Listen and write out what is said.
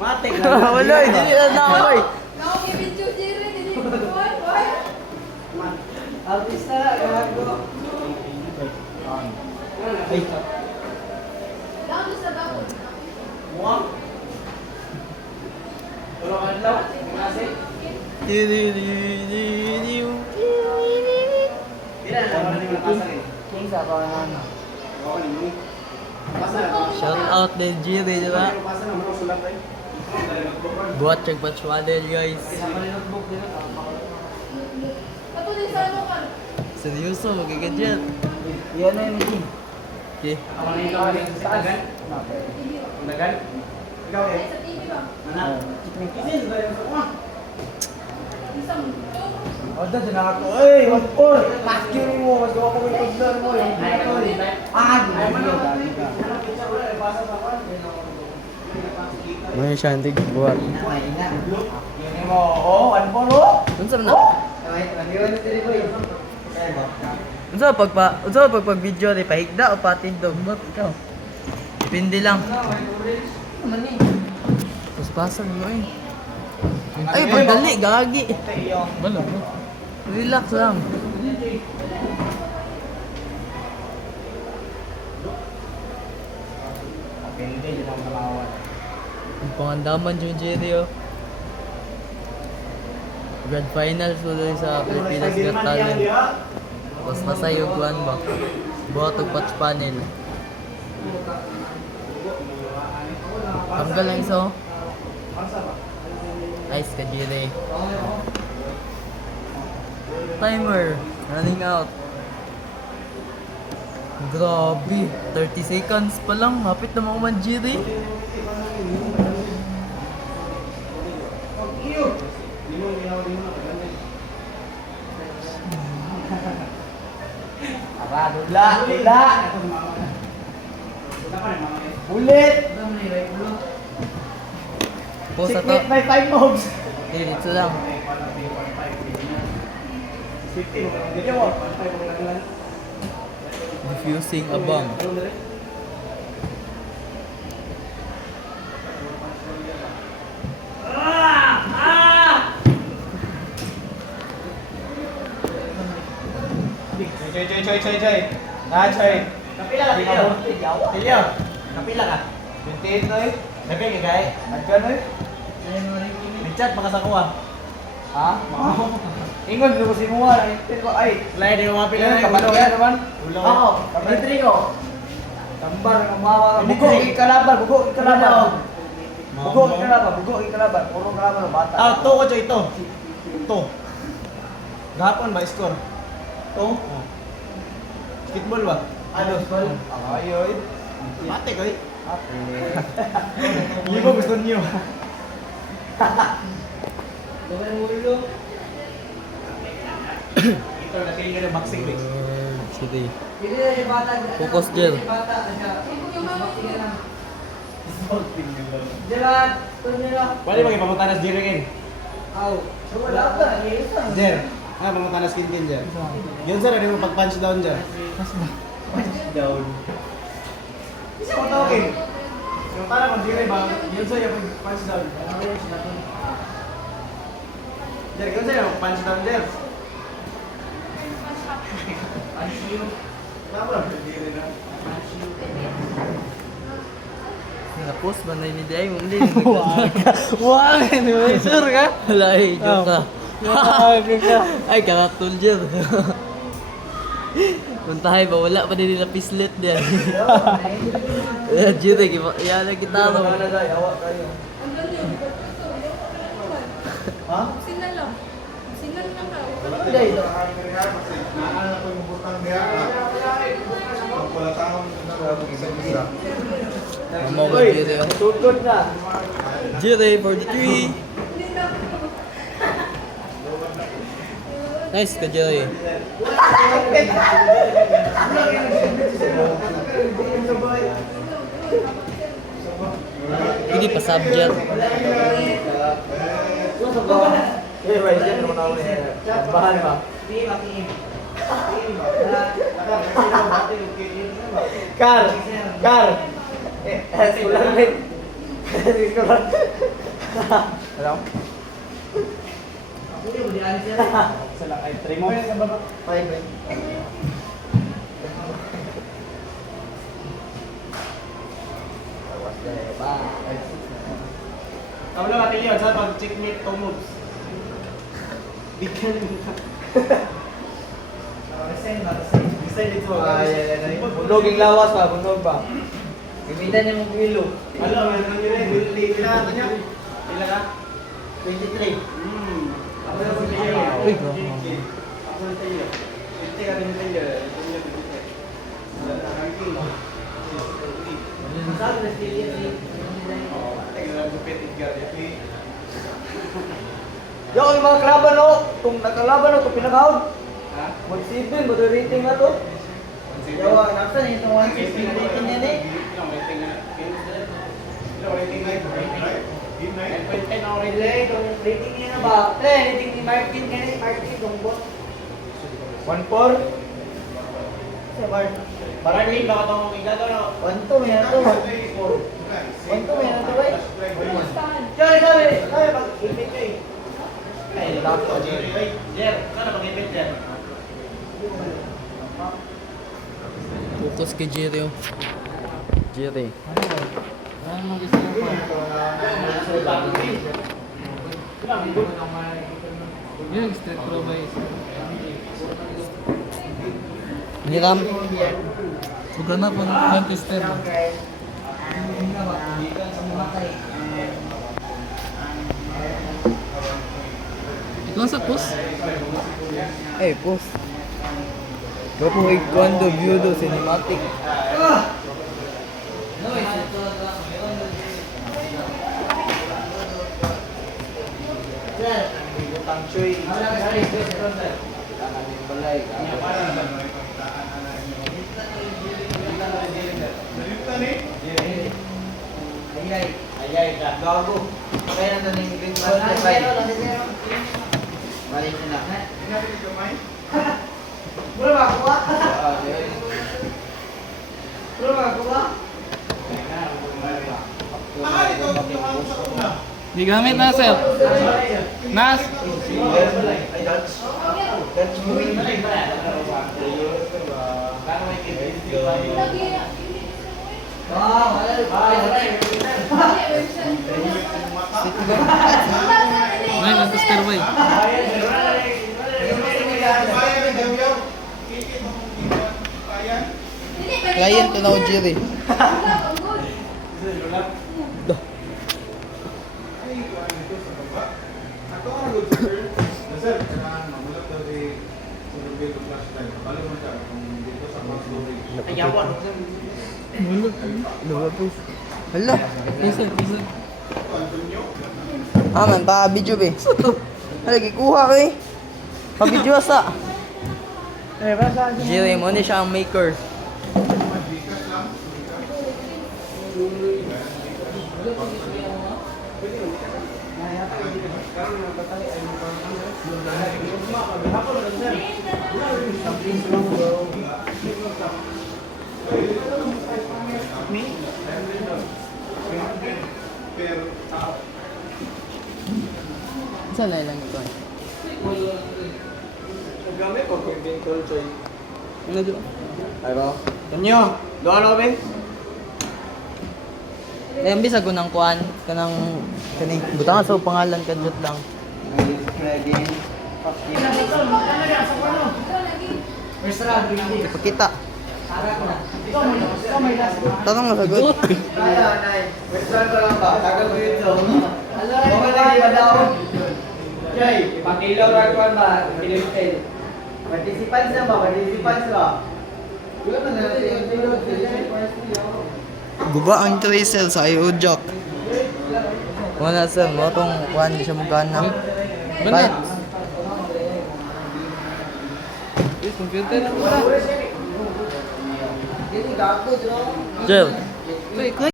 Matik Wala, hindi na ako eh. Artista, gago. Ay. Mukhang. Pero kanlaw, kasi. Tira na naman yung nakasarin. Kingsa pa ano. Okay, yung. Shout out din Jiri, di ba? Pasa naman ako sulat tayo. Buat check batch model guys. Seryoso, magagadget. Yan na yung meeting. Okay. Ako na ikaw sa agan. Dagan? Ikaw eh. Anak. Isin ba yung sa Oh, dyan na ako. Ay, wag po. Maskir mo. Mas gawa ko yung pagdar mo. Yung motor. Ay, May shantig buat. Yan mo. Oh, ano po no? Unsa man na? Unsa pagpag-video ni pahigda o patindog? Bot ikaw. Depende lang. Paspasan mo eh. Ay, pagdali, gagi. Balo. Relax lang. Ang pangandaman yung Jerry oh. Grand finals ulit sa Pilipinas Got Talent. Tapos masayog kuhan ba? Buhat og patch panel. Tanggal lang isa oh. Nice ka Jerry. Timer. Running out. Grabe. 30 seconds pa lang. Hapit na mga Jerry. Dula. Ulit. Post na to. Secret by 5 moves. Okay, dito lang. 15. Hindi mo. Diffusing a bomb. Choy. Na, choy. Kapila ka, Tilio. Kapila ka. 28 no eh. Sabi ka gay. Agkan eh. Richard, makasakuha. Ha? Ingon, luko si Mua. Ay, lain din mga pila na. Kabalo yan naman. Oo, Dimitri ko. Tambar, umawa. Bugo, ikalaban. Bugo, ikalaban. Puro kalaban ng bata. Ah, to ko, choy, to. To. Gahapon ba, score? To? Oo. Basketball ba? Ano? Ayoy. Mate ko eh. Mate. Hindi mo gusto niyo. Tuwan mo ulo. Ito na kayo nga boxing week. Sige. Focus gel. Pwede mag-ipapunta na sa Jerikin? Wala ka. Jer. Pamunta na skin kin dyan. Yun sir, ano mo pag-punch down dyan? Punch down? Isa mo tawagin. Yung para kung dire ba, yun sir yung punch down. Jer, yun sir yung punch down Jer. Punch you. Wala mo lang, dire na. Punch you. Na-post ba na yun hindi ay mo hindi. Wag! Sure ka? Wala eh, joke ka. Ay, karaktul dyan. Puntahay ba? Wala pa din nila pislet dyan. Jire, yan ang gitara mo. Ha? Sinan lang ka. Hindi. Mamaw ba Jire? Tutod na. Jire, 43. Nice ka Jire. Hindi pa subject. Bahan ba? Kar! Kulang rin. Kulang. Hello? Isa lang ay 3 mo. 5 eh. Kamu lang natin yun, sa pag-checkmate 2 moves. Bigyan mo ka. Resign ito. Bundog yung lawas pa, bundog ba? Gamitan niya mong wilo. Alam, meron nyo rin. Pila ka niya? Pila ka? 23. Ako na po tayo. Uy, grabe. Ako na tayo. 50 ka rin tayo. Ranking mo. Sabi na sila Yo, yung mga kalaban no, kung nakalaban no, kung pinakahod, Ha? mag-sibin, rating na to. Yo, nasa na itong 160 rating yan eh. Rating niya na ba? Rating ni Martin ka na, Martin, dongbot. 1-4? Sa Martin. Marami ba itong igagaw na? 1-2 yan na to. 1-2 yan na to, eh. Sabi, pag-ipit nyo eh. Ay, laptop. Jer, sana mag-ipit Jer? Focus kay Jerry. Jerry. Yung street pro ba is? Niram. Huwag na po ng tester. Ikaw sa post? Eh, post. Gapo Kondo view do cinematic. Utang choy. Ayay, gago. Kaya na ng green ball. Balik nila. Wala ba kuha? Wala ba kuha? Di gamit na sir. Nas. May ng tester ba? Client to now, Jerry. Hala. Isa. Man, pa-video ba? Hala, kikuha ko eh. Pa-video asa. Jerry, mo ni siya ang maker. Saan na lang ito? Gamit ko kung bingkol choy. Ano dito? Ay ba? Tanyo, doon ako ba? Eh, ang bisa ko ng kuan, kanang butang sa pangalan kadjot lang. Ipakita. Tanong na sagot. Participants na ba? Participants ba? Guba ang tracer sa iOJock. Wala sir, mo tong kuan di siya magana. Banat. Is computer na mo. Jel.